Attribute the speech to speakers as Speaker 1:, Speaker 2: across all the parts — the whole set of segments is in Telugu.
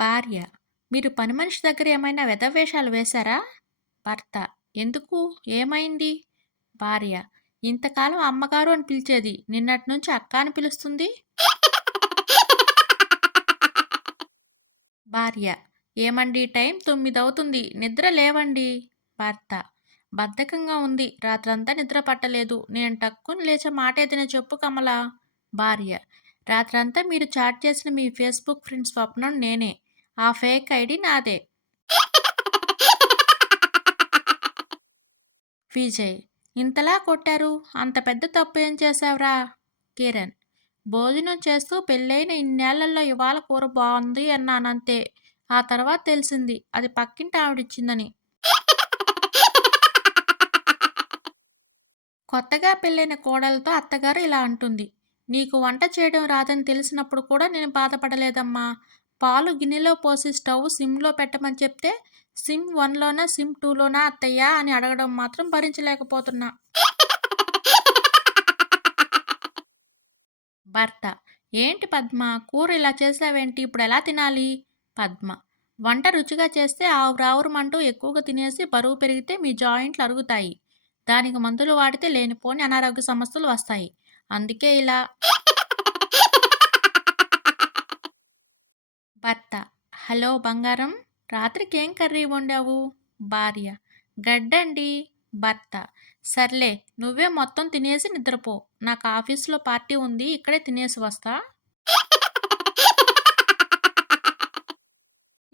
Speaker 1: భార్య మీరు పని మనిషి దగ్గర ఏమైనా వెధవేషాలు వేశారా
Speaker 2: భర్త ఎందుకు ఏమైంది
Speaker 1: భార్య ఇంతకాలం అమ్మగారు అని పిలిచేది నిన్నటి నుంచి అక్క అని పిలుస్తుంది భార్య ఏమండి టైం తొమ్మిది అవుతుంది నిద్ర లేవండి
Speaker 2: భర్త బద్ధకంగా ఉంది రాత్రంతా నిద్ర పట్టలేదు నేను టక్కుని లేచ మాట ఏదైనా చెప్పు కమల
Speaker 1: భార్య రాత్రంతా మీరు చాట్ చేసిన మీ ఫేస్బుక్ ఫ్రెండ్స్ స్వప్నం నేనే ఆ ఫేక్ ఐడి నాదే
Speaker 3: విజయ్ ఇంతలా కొట్టారు అంత పెద్ద తప్పు ఏం చేశావ్రా
Speaker 4: కిరణ్ భోజనం చేస్తూ పెళ్ళైన ఇన్నేళ్లలో ఇవాళ కూర బాగుంది అన్నానంతే ఆ తర్వాత తెలిసింది అది పక్కింటి ఆవిడిచ్చిందని కొత్తగా పెళ్ళైన కోడలతో అత్తగారు ఇలా అంటుంది నీకు వంట చేయడం రాదని తెలిసినప్పుడు కూడా నేను బాధపడలేదమ్మా పాలు గిన్నెలో పోసి స్టవ్ సిమ్లో పెట్టమని చెప్తే సిమ్ వన్లోనా సిమ్ టూలోనా అత్తయ్యా అని అడగడం మాత్రం భరించలేకపోతున్నా
Speaker 2: భర్త ఏంటి పద్మ కూర ఇలా చేసావేంటి ఇప్పుడు ఎలా తినాలి
Speaker 5: పద్మ వంట రుచిగా చేస్తే ఆవురావురమంటూ ఎక్కువగా తినేసి బరువు పెరిగితే మీ జాయింట్లు అరుగుతాయి దానికి మందులు వాడితే లేనిపోని అనారోగ్య సమస్యలు వస్తాయి అందుకే ఇలా
Speaker 2: భర్త హలో బంగారం ఏం కర్రీ వండావు
Speaker 1: భార్య గడ్డండి
Speaker 2: భర్త సర్లే నువ్వే మొత్తం తినేసి నిద్రపో నాకు ఆఫీస్లో పార్టీ ఉంది ఇక్కడే తినేసి వస్తా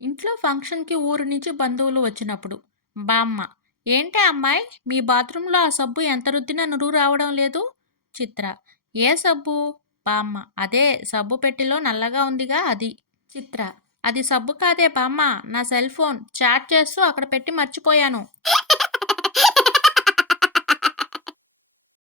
Speaker 6: ఇంట్లో ఫంక్షన్కి ఊరు నుంచి బంధువులు వచ్చినప్పుడు
Speaker 7: బామ్మ ఏంటి అమ్మాయి మీ బాత్రూంలో ఆ సబ్బు ఎంత రుద్దినా నురువు రావడం లేదు
Speaker 8: చిత్ర ఏ సబ్బు
Speaker 7: బామ్మ అదే సబ్బు పెట్టిలో నల్లగా ఉందిగా అది
Speaker 8: చిత్ర అది సబ్బు కాదే బామ్మ నా సెల్ ఫోన్ చాట్ చేస్తూ అక్కడ పెట్టి మర్చిపోయాను